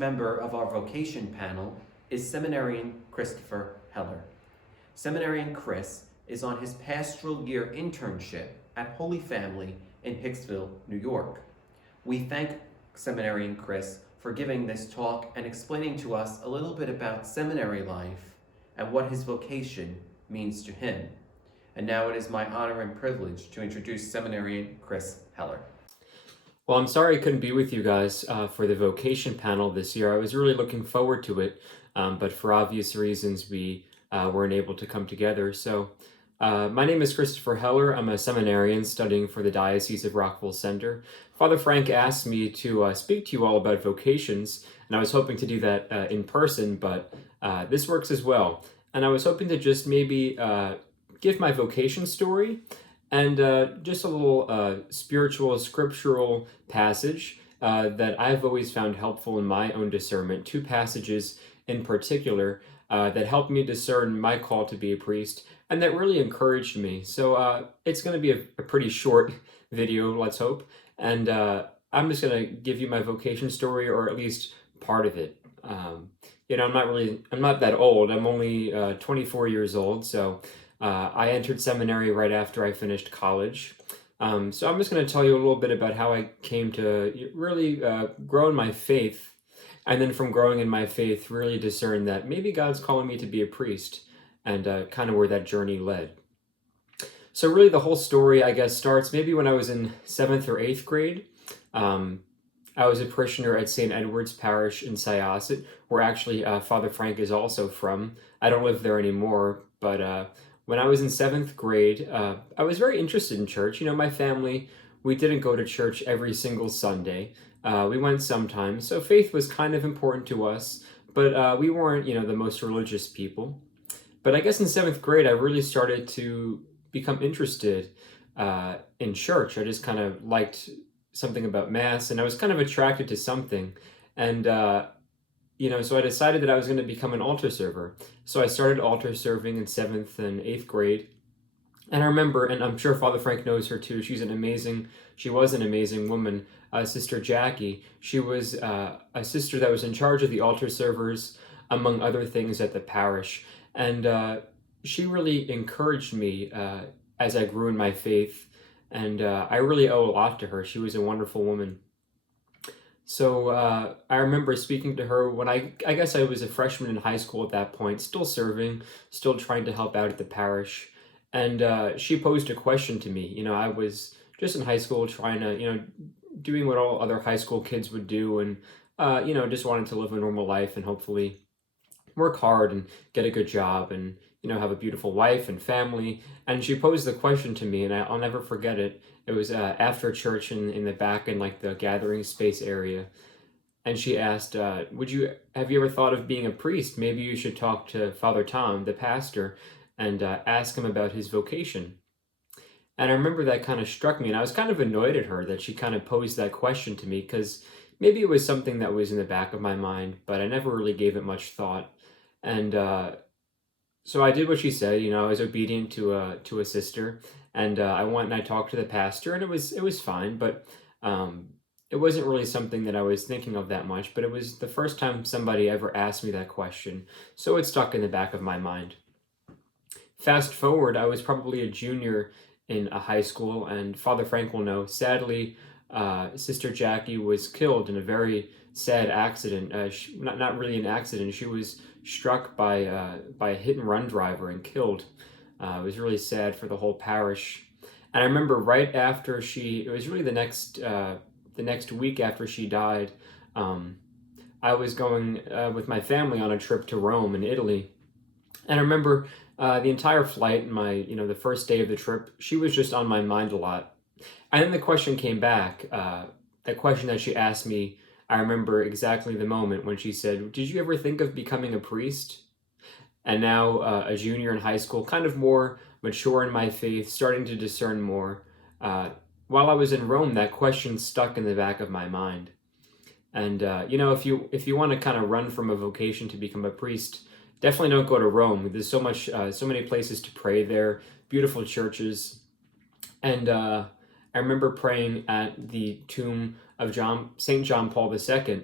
member of our vocation panel is Seminarian Christopher Heller. Seminarian Chris is on his pastoral year internship at Holy Family in Hicksville, New York. We thank Seminarian Chris for giving this talk and explaining to us a little bit about seminary life and what his vocation means to him. And now it is my honor and privilege to introduce Seminarian Chris Heller. Well, I'm sorry I couldn't be with you guys for the vocation panel this year. I was really looking forward to it, but for obvious reasons, we weren't able to come together. So my name is Christopher Heller. I'm a seminarian studying for the Diocese of Rockville Center. Father Frank asked me to speak to you all about vocations, and I was hoping to do that in person, but this works as well. And I was hoping to just maybe give my vocation story and just a little spiritual, scriptural passage that I've always found helpful in my own discernment. Two passages in particular that helped me discern my call to be a priest and that really encouraged me. So it's going to be a pretty short video, let's hope. And I'm just going to give you my vocation story, or at least part of it. I'm not that old. I'm only 24 years old, so I entered seminary right after I finished college. So I'm just going to tell you a little bit about how I came to really grow in my faith, and then from growing in my faith, really discern that maybe God's calling me to be a priest, and kind of where that journey led. So really the whole story, I guess, starts maybe when I was in 7th or 8th grade. I was a parishioner at St. Edward's Parish in Syosset, where actually Father Frank is also from. I don't live there anymore, but when I was in 7th grade, I was very interested in church. You know, my family, we didn't go to church every single Sunday. We went sometimes, so faith was kind of important to us, but we weren't, the most religious people. But I guess in 7th grade, I really started to become interested in church. I just kind of liked something about Mass, and I was kind of attracted to something. And so I decided that I was going to become an altar server. So I started altar serving in 7th and 8th grade. And I remember, and I'm sure Father Frank knows her too, she was an amazing woman, Sister Jackie. She was a sister that was in charge of the altar servers, among other things, at the parish. And she really encouraged me as I grew in my faith. And I really owe a lot to her. She was a wonderful woman. So I remember speaking to her when I guess I was a freshman in high school at that point, still serving, still trying to help out at the parish. And she posed a question to me. I was just in high school trying to, doing what all other high school kids would do, and, just wanted to live a normal life and hopefully work hard and get a good job and, have a beautiful wife and family. And she posed the question to me, and I'll never forget it. It was after church in the back in like the gathering space area. And she asked, have you ever thought of being a priest? Maybe you should talk to Father Tom, the pastor, and ask him about his vocation. And I remember that kind of struck me, and I was kind of annoyed at her that she kind of posed that question to me, because maybe it was something that was in the back of my mind, but I never really gave it much thought. And so I did what she said. I was obedient to a sister, and I went and I talked to the pastor, and it was fine, but it wasn't really something that I was thinking of that much. But it was the first time somebody ever asked me that question, so it stuck in the back of my mind. Fast forward, I was probably a junior in a high school, and Father Frank will know, sadly, Sister Jackie was killed in a very sad accident. Not really an accident. She was struck by a hit-and-run driver and killed. It was really sad for the whole parish. And I remember right after it was really the next week after she died, I was going with my family on a trip to Rome in Italy. And I remember the entire flight and the first day of the trip, she was just on my mind a lot. And then the question came back, that question that she asked me. I remember exactly the moment when she said, "Did you ever think of becoming a priest?" And now a junior in high school, kind of more mature in my faith, starting to discern more. While I was in Rome, that question stuck in the back of my mind. And if you want to kind of run from a vocation to become a priest, definitely don't go to Rome. There's so many places to pray there, beautiful churches. And I remember praying at the tomb of St. John Paul II,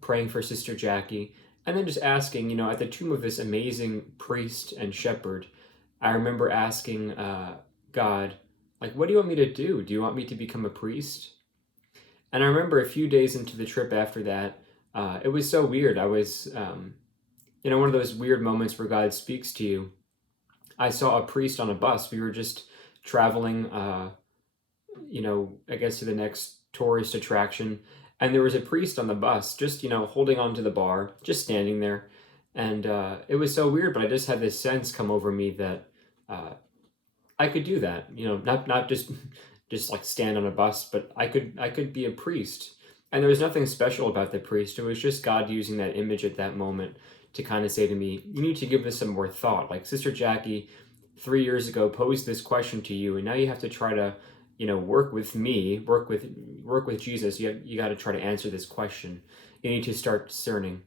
praying for Sister Jackie, and then just asking, at the tomb of this amazing priest and shepherd, I remember asking God, like, what do you want me to do? Do you want me to become a priest? And I remember a few days into the trip after that, it was so weird. I was, one of those weird moments where God speaks to you. I saw a priest on a bus. We were just traveling, I guess to the next tourist attraction. And there was a priest on the bus, just, holding onto the bar, just standing there. And it was so weird, but I just had this sense come over me that I could do that, not just like stand on a bus, but I could be a priest. And there was nothing special about the priest. It was just God using that image at that moment to kind of say to me, you need to give this some more thought. Like Sister Jackie 3 years ago posed this question to you, and now you have to try to, work with me, work with Jesus. You got to try to answer this question. You need to start discerning.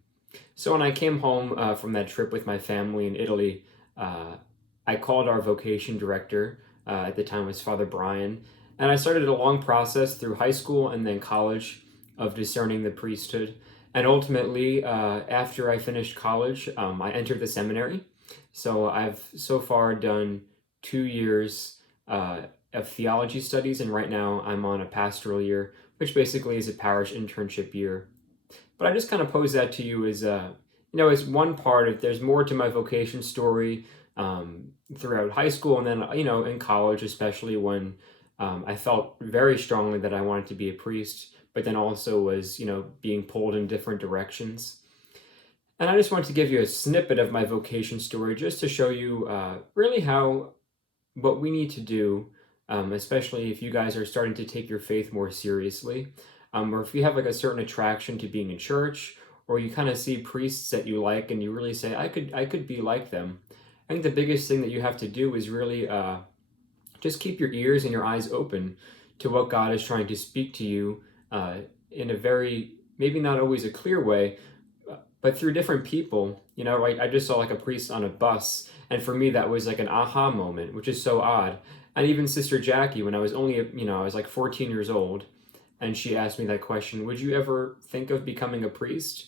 So when I came home from that trip with my family in Italy, I called our vocation director, at the time was Father Brian, and I started a long process through high school and then college of discerning the priesthood. And ultimately, after I finished college, I entered the seminary. So I've so far done 2 years of theology studies, and right now I'm on a pastoral year, which basically is a parish internship year. But I just kind of pose that to you as, as one part of, there's more to my vocation story throughout high school, and then, in college, especially when I felt very strongly that I wanted to be a priest, but then also was, being pulled in different directions. And I just wanted to give you a snippet of my vocation story just to show you really what we need to do, especially if you guys are starting to take your faith more seriously, or if you have like a certain attraction to being in church, or you kind of see priests that you like and you really say, I could be like them. I think the biggest thing that you have to do is really just keep your ears and your eyes open to what God is trying to speak to you in a very, maybe not always a clear way, but through different people. I just saw like a priest on a bus, and for me that was like an aha moment, which is so odd. And even Sister Jackie, when I was only, I was like 14 years old, and she asked me that question, would you ever think of becoming a priest?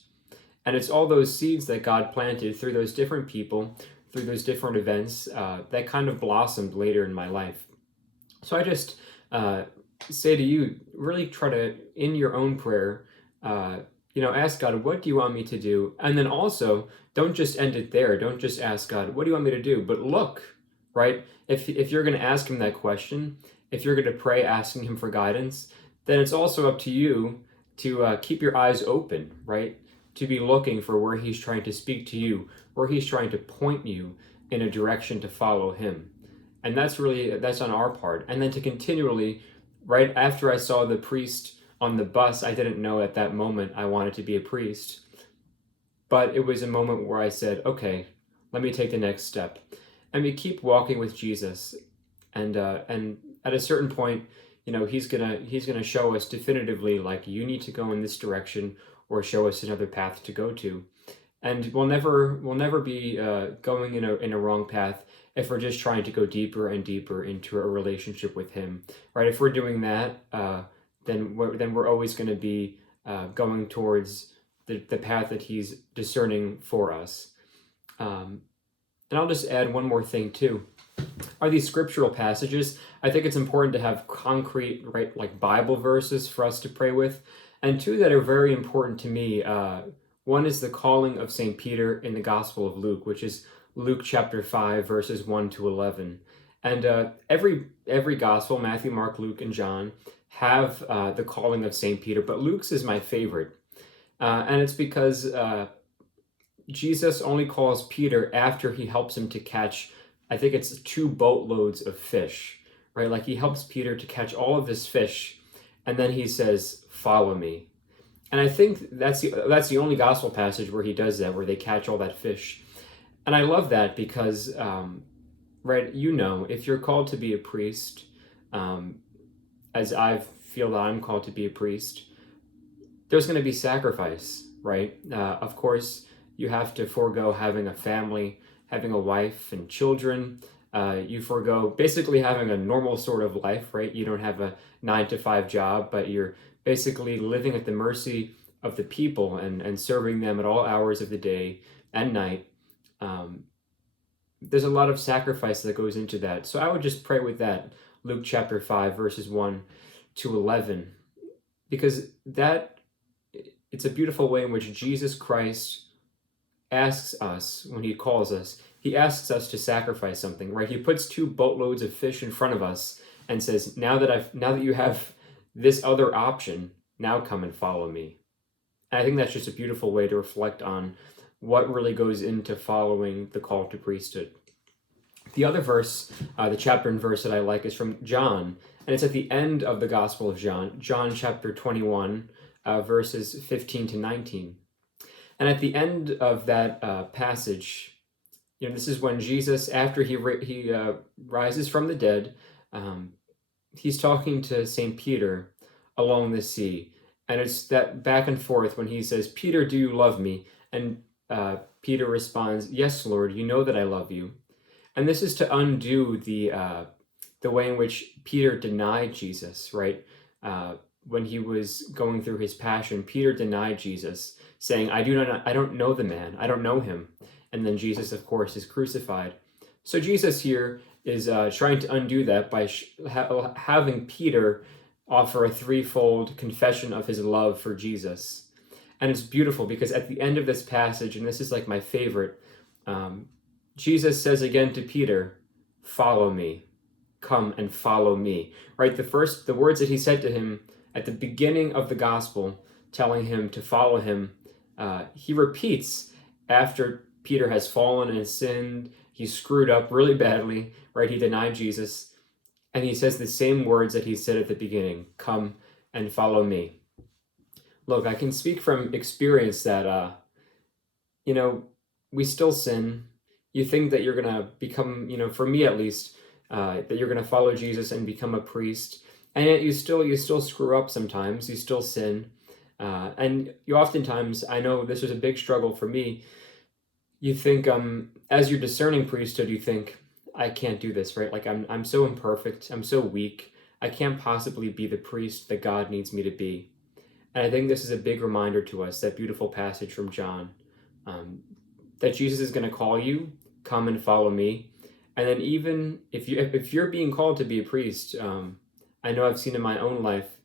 And it's all those seeds that God planted through those different people, through those different events, that kind of blossomed later in my life. So I just say to you, really try to, in your own prayer, ask God, what do you want me to do? And then also, don't just end it there. Don't just ask God, what do you want me to do? But look, right? If you're going to ask him that question, if you're going to pray asking him for guidance, then it's also up to you to keep your eyes open, right? To be looking for where he's trying to speak to you, where he's trying to point you in a direction to follow him. And that's on our part. And then to continually, right after I saw the priest on the bus, I didn't know at that moment I wanted to be a priest. But it was a moment where I said, okay, let me take the next step. And we keep walking with Jesus. And at a certain point, he's gonna show us definitively, like, you need to go in this direction, or show us another path to go to. And we'll never be going in a wrong path if we're just trying to go deeper and deeper into a relationship with him, right? If we're doing that, then we're always going to be going towards the path that he's discerning for us. And I'll just add one more thing too. Are these scriptural passages? I think it's important to have concrete, right, like Bible verses for us to pray with. And two that are very important to me. One is the calling of St. Peter in the Gospel of Luke, which is Luke chapter 5, verses 1 to 11. And every Gospel, Matthew, Mark, Luke, and John, have the calling of St. Peter, but Luke's is my favorite. And it's because Jesus only calls Peter after he helps him to catch, I think it's 2 boatloads of fish, right? Like he helps Peter to catch all of this fish, and then he says, follow me. And I think that's the only gospel passage where he does that, where they catch all that fish. And I love that because, right, if you're called to be a priest, as I feel that I'm called to be a priest, there's going to be sacrifice, right? Of course, you have to forego having a family, having a wife and children. You forego basically having a normal sort of life, right? You don't have a 9-to-5 job, but you're basically living at the mercy of the people and serving them at all hours of the day and night. There's a lot of sacrifice that goes into that. So I would just pray with that, Luke chapter 5, verses 1 to 11, because it's a beautiful way in which Jesus Christ asks us, when he calls us, he asks us to sacrifice something, right? He puts 2 boatloads of fish in front of us and says, now that you have this other option, now come and follow me. And I think that's just a beautiful way to reflect on what really goes into following the call to priesthood. The other verse, the chapter and verse that I like, is from John, and it's at the end of the Gospel of John, John chapter 21, verses 15 to 19. And at the end of that passage, this is when Jesus, after he rises from the dead, he's talking to St. Peter along the sea. And it's that back and forth when he says, "Peter, do you love me?" And Peter responds, "Yes, Lord, you know that I love you." And this is to undo the way in which Peter denied Jesus, right? When he was going through his passion, Peter denied Jesus, saying, I don't know the man, I don't know him. And then Jesus, of course, is crucified. So Jesus here is trying to undo that by having Peter offer a threefold confession of his love for Jesus. And it's beautiful because at the end of this passage, and this is like my favorite, Jesus says again to Peter, "Follow me, come and follow me." Right? The words that he said to him at the beginning of the gospel, telling him to follow him, he repeats after Peter has fallen and sinned. He's screwed up really badly, right? He denied Jesus. And he says the same words that he said at the beginning, "Come and follow me." Look, I can speak from experience that, we still sin. You think that you're going to become, for me at least, that you're going to follow Jesus and become a priest. And yet you still screw up sometimes. You still sin. And you oftentimes, I know this was a big struggle for me. You think, as you're discerning priesthood, you think, I can't do this, right? Like I'm so imperfect. I'm so weak. I can't possibly be the priest that God needs me to be. And I think this is a big reminder to us, that beautiful passage from John, that Jesus is going to call you, come and follow me. And then even if you're being called to be a priest, I know I've seen in my own life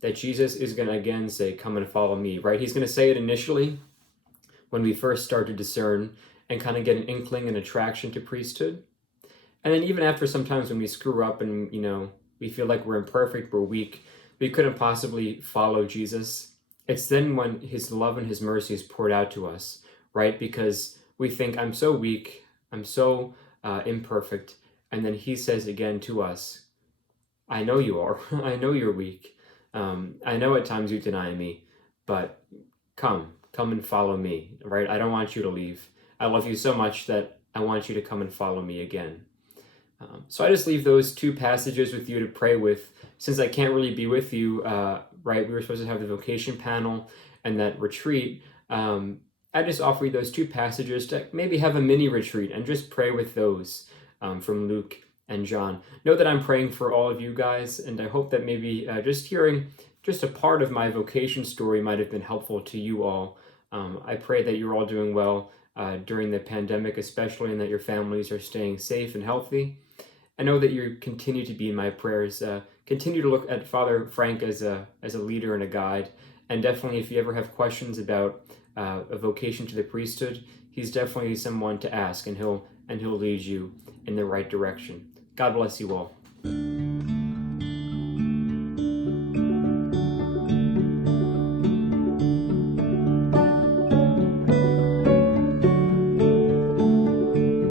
that Jesus is going to again say, "Come and follow me," right? He's going to say it initially when we first start to discern and kind of get an inkling and attraction to priesthood. And then even after sometimes when we screw up and, we feel like we're imperfect, we're weak, we couldn't possibly follow Jesus. It's then when his love and his mercy is poured out to us, right? Because we think, I'm so weak, I'm so imperfect. And then he says again to us, I know you are. I know you're weak. I know at times you deny me, but come and follow me, right? I don't want you to leave. I love you so much that I want you to come and follow me again. So I just leave those 2 passages with you to pray with. Since I can't really be with you, right? We were supposed to have the vocation panel and that retreat. I just offer you those 2 passages to maybe have a mini retreat and just pray with those from Luke and John. Know that I'm praying for all of you guys, and I hope that maybe just hearing just a part of my vocation story might have been helpful to you all. I pray that you're all doing well during the pandemic especially, and that your families are staying safe and healthy. I know that you continue to be in my prayers. Continue to look at Father Frank as a leader and a guide. And definitely, if you ever have questions about a vocation to the priesthood, he's definitely someone to ask, and he'll lead you in the right direction. God bless you all.